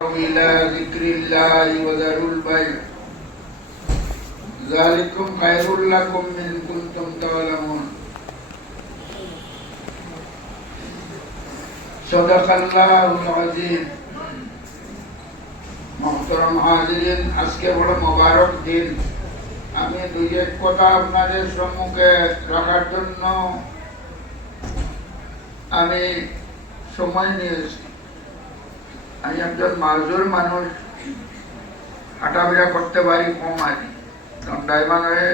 إلى ذكر الله وذروا البيع ذلكم خير لكم إن كنتم تعلمون صدق الله العظيم محترم হাজিরিন, আজকে বড় মোবারক দিন। আমি দুই এক কথা আপনাদের সম্মুখে রাখার জন্য আমি সময় নিয়েছি। আমি একজন মাজুর মানুষ, হাঁটাফেরা করতে পারি কম, আনি দণ্ডায়মান হয়ে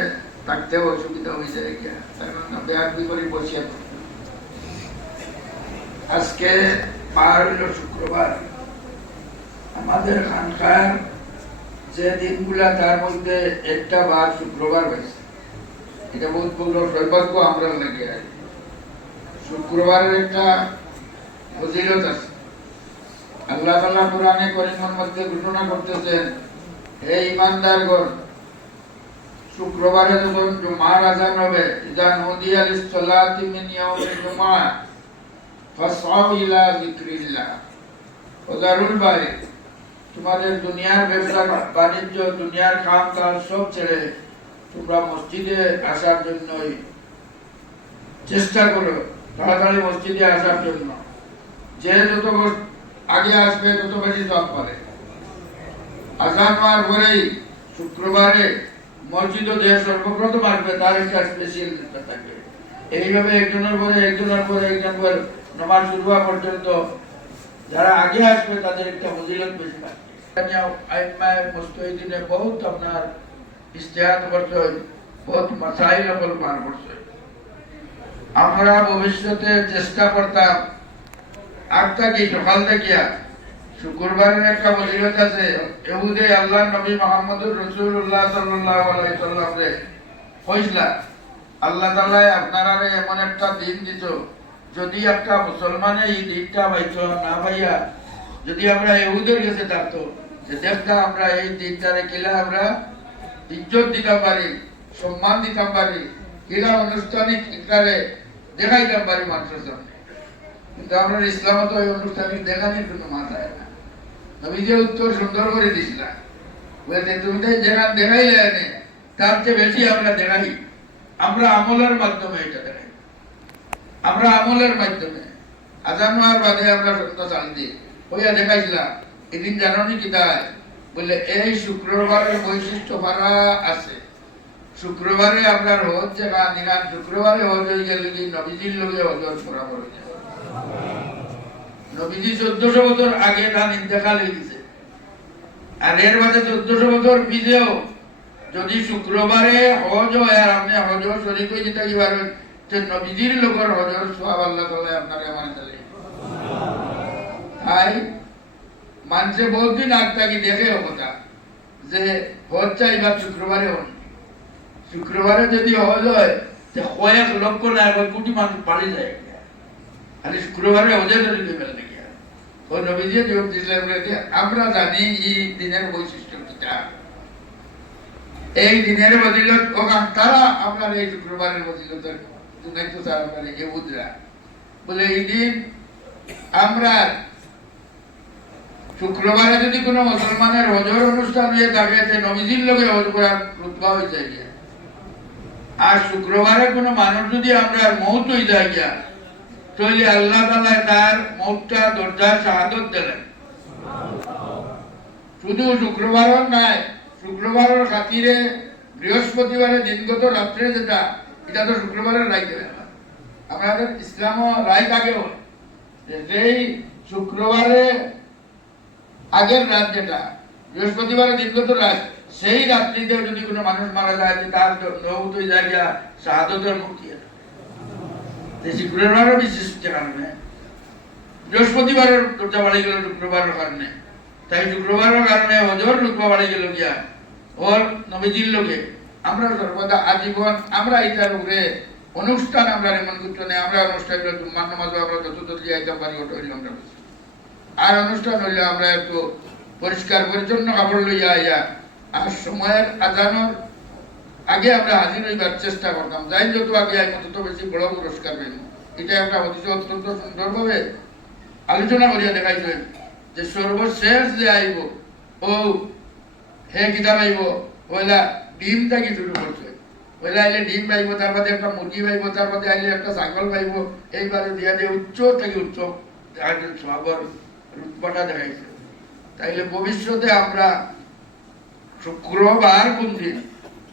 থাকতে অসুবিধা হয়ে যায় গিয়া, তার জন্য বেয়াদি করে বসিয়া থাকি। আজকে বার হইল শুক্রবার। আমাদের খানকার যে দিনগুলা তার মধ্যে একটা বার শুক্রবার হয়েছে। এটা বহুত বড় সৌভাগ্য আমরা লেগে আছে। শুক্রবারের একটা ফজিলত আছে। আল্লাহ তাআলা কোরআনে কারীমের মধ্যে ঘোষণা করতেছেন, হে ঈমানদারগণ, শুক্রবারে যখন জুমার আযান হবে, ইযা নুদিয়া লিস-সালাতি মিন ইয়াউমিল জুমআহ ফাসআউ ইলা যিকরিল্লাহ ওয়া যারুল বাই'। তোমাদের দুনিয়ার ব্যবসা বাণিজ্য, দুনিয়ার কাজ সব ছেড়ে তোমরা মসজিদে আসার জন্যই চেষ্টা করো, তাড়াতাড়ি মসজিদে আসার জন্য। যে যত আগে আসবে তত বেশি সব পারে। আজান হওয়ার পরেই শুক্রবারে মসজিদ যে সর্বপ্রথম আসবে তার একটা স্পেশাল থাকবে। এইভাবে একজনের পরে একজনের পরে একজন পর নামাজ শুরু হওয়া পর্যন্ত যারা আগে আসবে তাদের একটা ফজিলত বেশি থাকবে। আইম্মায়ে মুজতাহিদিনে বহুত আপনার ইজতিহাদ করছে, বহুত মাসাইল বার করছে। আমরা ভবিষ্যতে চেষ্টা করতাম আটটা কি সকাল দেখিয়া শুক্রবারের একটা ফজিলত আছে। ইহুদে আল্লাহ নবী মুহাম্মদুর রাসূলুল্লাহ সাল্লাল্লাহু আলাইহি সাল্লাম রে কইলা, আল্লাহ তাআলা আপনারা এমন একটা দিন দিত, যদি একটা মুসলমানে এই দিনটা পাইতো না পাইয়া যদি আমরা ইহুদের কাছে থাকতো, যে দেখতাম আমরা এই দিনটারে কিলা আমরা ইজ্জত দিতে পারি, সম্মান দিতে পারি, কিলা আনুষ্ঠানিক ইকরারে দেখাইতে পারি মানুষের সামনে। কিন্তু আমরা ইসলামে তো এই অনুষ্ঠানিক দেখানোর কোনো মাথায় না। নবীজি উত্তর সুন্দর করে দিছিলাম, বলতে তুমি তো যেখানে দেখাইলে এনে তার চেয়ে বেশি আমরা দেখাই। আমরা আমলের মাধ্যমে এটা দেখাই, আমরা আমলের মাধ্যমে। আজান হওয়ার বাদে আমরা সত্য চাল দিই হইয়া দেখাইছিলাম। এদিন জানি কি তাই বলে, এই শুক্রবারের বৈশিষ্ট্য ভাড়া আছে। শুক্রবারে আপনার হজ জায়গা নিগান, শুক্রবারে হজ হয়ে গেলে কি নবীজির লোকে হজর বরাবর হয়ে যাবে। নবীজি 1400 বছর আগে তার ইন্তেকাল হয়ে গেছে, আর এর মাঝে 1400 বছর পিছেও যদি শুক্রবারে হজ হয় আর আপনি হজর শরীক হয়ে যেতে কি পারবেন, যে নবীজির লোকের হজর সওয়াব আল্লাহ তাআলা আপনাকে মানে দেবে। তাই মানুষে বহুদিন আগ থেকে দেখে কথা যে হজ চাইবা শুক্রবারে হন। শুক্রবারে যদি হজ হয় যে কয়েক লক্ষ না কোটি মানুষ বাড়ি যায়, খালি শুক্রবারে হজে যদি দেবেন নাকি। ও নবীজি জবাব দিলেন, আমরা জানি এই দিনের বৈশিষ্ট্য কিটা, এই দিনের ফজিলত ওখান তারা আপনার এই শুক্রবারের ফজিলতের দুনাইতো স্যার আপনার ইহুদরা বলে, এই দিন আমরা শুক্রবারে যদি কোনো মুসলমানের হজর অনুষ্ঠান হয়ে থাকে, যে নবীজির লোকে হজ করার রুতবা হয়ে যায় গিয়া। আর শুক্রবারে কোনো মানুষ যদি আমরা মৌত হয়ে যায় গিয়া, তাহলে আল্লাহ তাআলা তার মৌতটা দরজার শাহাদত দিলেন। শুধু শুক্রবারও নাই, শুক্রবারের খাতিরে বৃহস্পতিবারে দিনগত রাত্রে যেটা, এটা তো শুক্রবারের রায় দেবে না। আমাদের ইসলাম রায় আগে হয় যেই শুক্রবারে আগের রাত, যেটা বৃহস্পতিবারের দিনগত রাত, সেই রাত্রিতে যদি কোনো মানুষ মারা যায়, তার মৌত হয়ে যায় গিয়া শাহাদতের মুক্তি। শুক্রবারের বিশিষ্ট কারণে বৃহস্পতিবারের দরজা বাড়ি গেল শুক্রবারের কারণে, তাই শুক্রবারের কারণে হজর রুতবা বাড়ি গেল গিয়া ওর নবীজির লোকে। আমরা সর্বদা আজীবন আমরা এটার উপরে অনুষ্ঠান আমরা এমন করতে নেই। আমরা অনুষ্ঠান জুম্মার নামাজ আমরা যত জলদি আইতে পারি ওটা হইলে আমরা, আর অনুষ্ঠান হইলে আমরা একটু পরিষ্কার পরিচ্ছন্ন কাপড় লইয়া আইয়া আর সময়ের আজানোর আগে আমরা হাজির হইবার চেষ্টা করতাম। যাই যত আগে আইব তত বেশি বড় পুরস্কার পেল। এটা একটা অত্যন্ত সুন্দরভাবে আলোচনা করিয়া দেখাইছেন যে সর্বশেষ যে আইব ও হে কিতাব আইব পয়লা ডিম থাকি শুরু করছে, পয়লা আইলে ডিম পাইব, তার বাদে একটা মুরগি পাইব, তার বাদে আইলে একটা ছাগল পাইব, এইবারে দিয়া দিয়ে উচ্চ থেকে উচ্চ সবর রূপটা দেখাইছে। তাইলে ভবিষ্যতে আমরা শুক্রবার কোন দিন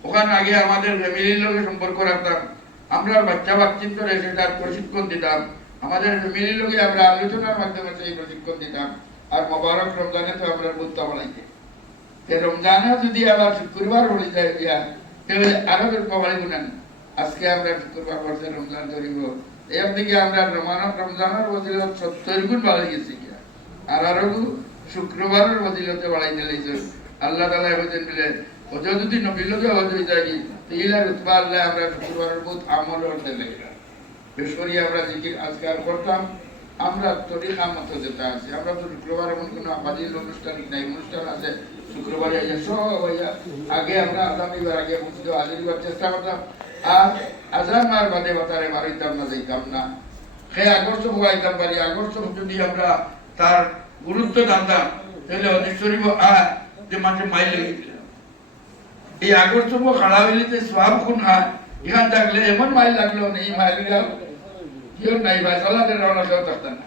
ওখানে আগে আমাদের ফ্যামিলির লোকের সম্পর্ক রাখতাম, আমরা বাচ্চা বাচ্চিন্তরে সেটার প্রশিক্ষণ দিতাম, আমাদের ফ্যামিলির লোকে আমরা আলোচনার মাধ্যমে সেই প্রশিক্ষণ দিতাম। আর মোবারক রমজানে তো আমরা বুঝতে পারাইছি রমজানে যদি আবার শুক্রবার হয়ে যায় দিয়া তাহলে আরো কবাড়ি গুনান আজকে আমরা শুক্রবার বর্ষে রমজান ধরিব, এর দিকে আমরা রমজানের বদিলত 70 গুণ বাড়াই গেছি গিয়া, আর আরো শুক্রবারের বদিলতে বাড়াই দিলেছে। আল্লাহ তাআলা হইতেন বলে ওজো যদি নবিলকে হয়ে যায় কি ইলার উতবা আল্লাহ আমরা শুক্রবারের বহুত আমল করতে লাগা, বিশেষ করে আমরা জিকির আজকাল করতাম, আমরা তরিকা মতো যেটা আছে, আমরা তো শুক্রবার এমন কোনো বাজিল অনুষ্ঠান নাই, অনুষ্ঠান আছে শুক্রবারে আগে আমরা আগামীবার আগে বুঝতে হাজির করার চেষ্টা করতাম, আর আজান মার বাদে বাতারে বাড়িতাম না, যাইতাম না, সে আগস্ট হওয়াইতাম পারি, আগস্ট যদি আমরা তার গুরুত্ব জানতাম তাহলে অনিশ্বরীব যে মাঝে মাইল লেগেছিল এই আগস্ট খাড়া হইলে সব খুন হয় এখান থাকলে এমন মাইল লাগলো এই মাইল কেউ নাই ভাই চলাতে রওনা দেওয়া থাকতাম না।